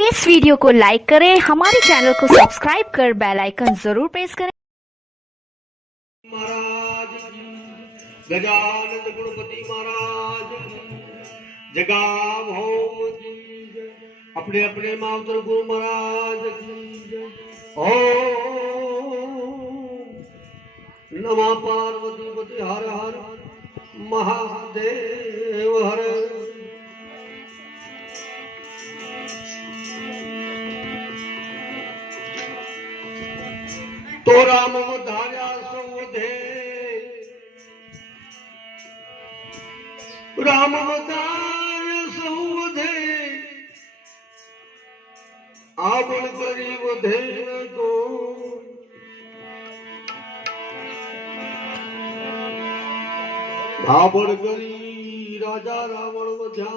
इस वीडियो को लाइक करें, हमारे चैनल को सब्सक्राइब कर बेल आइकन जरूर प्रेस करें। महाराज गजानंद गणपति महाराज जगाम होम अपने अपने मावतर गुरु महाराज ओम नमः पार्वती पति हर हर महादेव हर। तो राम धार्या सौधे राम धार्य सौधे आवण करी वधे को आवण करी राजा रावण वध्या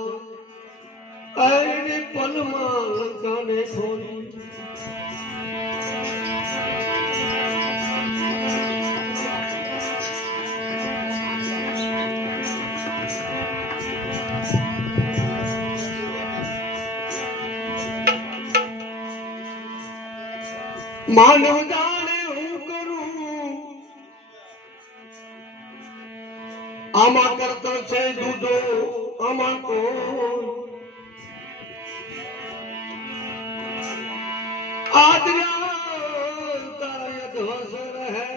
ऐने पलमा लंका ने खोली। मानव जाने हूँ करूं आमा करतर से दूधो आमा को आदरा तायत हसर है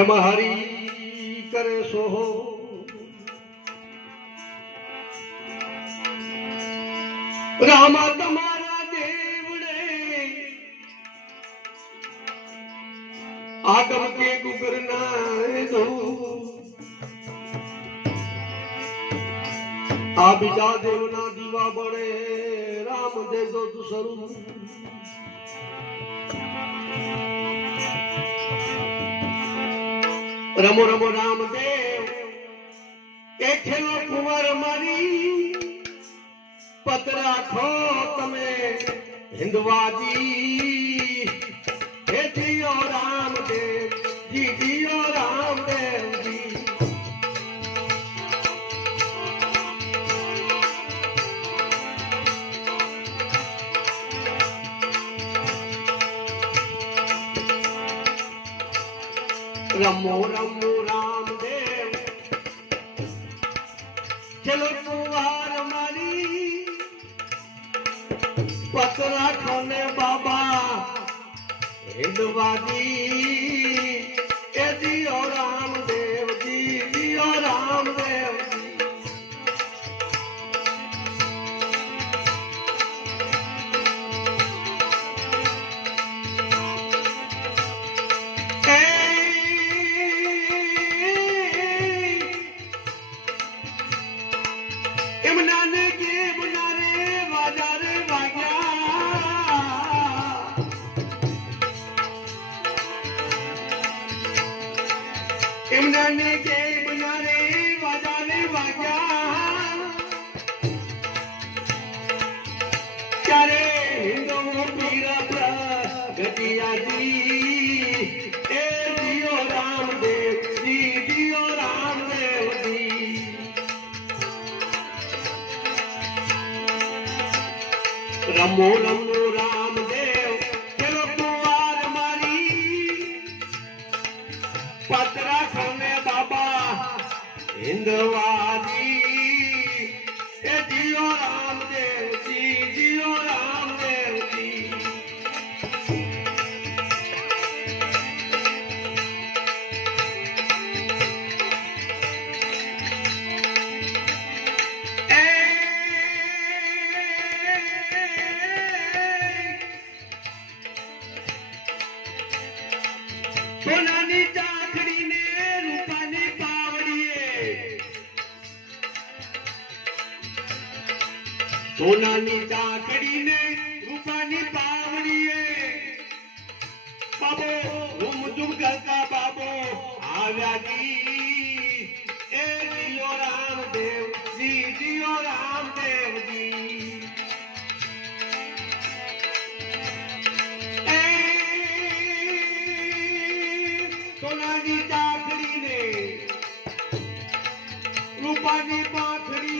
एम हरी करे सोहो रामा तमारा देवड़े आगम के गुगरना दो आबिजा देवना दीवा बड़े राम दे दो तु स्वरूप। रमो रमो राम देव एक खेलो कुंवर मारी पतरा खो तमे हिंदवाजी हे जियो रामदेव जी जियो रामदेव जी। रमो रमो रामदेव चलो कुंवार मारी पतरा खोने बाबा हिंदवाजी ए जियो रामदेव जी जियो रामदेव जी। इमराने के बनारे बाजारे बाजा चारे हिंदू पीरा प्रगतिया जी ए जियो रामदेव जी जियो रामदेव जी। रमो रमो रामदेव चलो कुंवार मारी पतरा खोने बाबा हिंदवाजी ए जियो रामदेव जी जियो रामदेव जी। सोनानी चाकड़ी ने रूपानी पावड़िए सोनानी चाकड़ी ने रूपानी पावड़िए बाबो घूम तुम करता बाबो आव्या जी ए जियो रामदेव जी जियो रामदेव जी। सोनानी चाकड़ी ने रूपानी पाखड़ी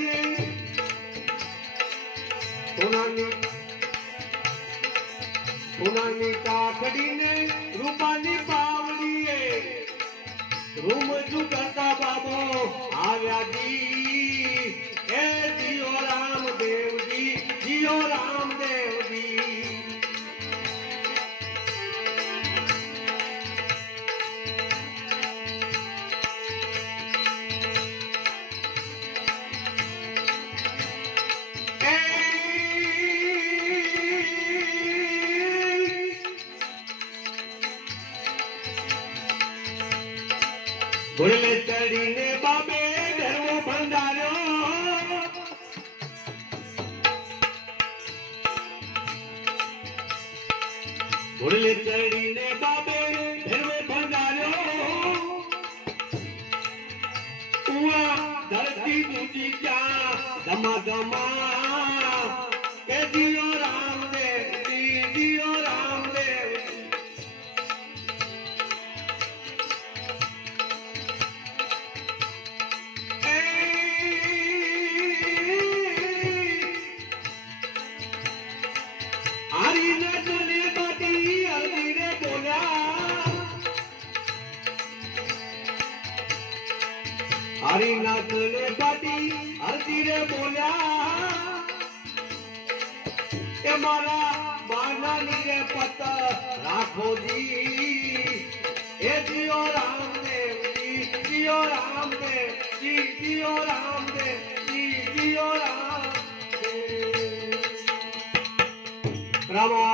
સોનાની કાકડી ને રૂપાની પાવડીએ રૂમ જુગતા બાબો આવ્યા જી એ જીઓ રામદેવજી જીઓ રામદેવજી ઘોડલે ચડીને બાબે ધર્મો બંધાર્યો ઘોડલે ચડીને બાબે ધર્મો બંધાર્યો ઉવા ધરતી દૂજી ક્યાં ધમા ધમા કે જીઓ રામદેવજી જીઓ રામદેવજી हरिनाथ ने बाटी हरती रे बोलिया के मारा बाना रे पत राखो जी ए जियो रामदेव जी जियो रामदेव जी जियो रामदेव जी जियो रामदेव रामा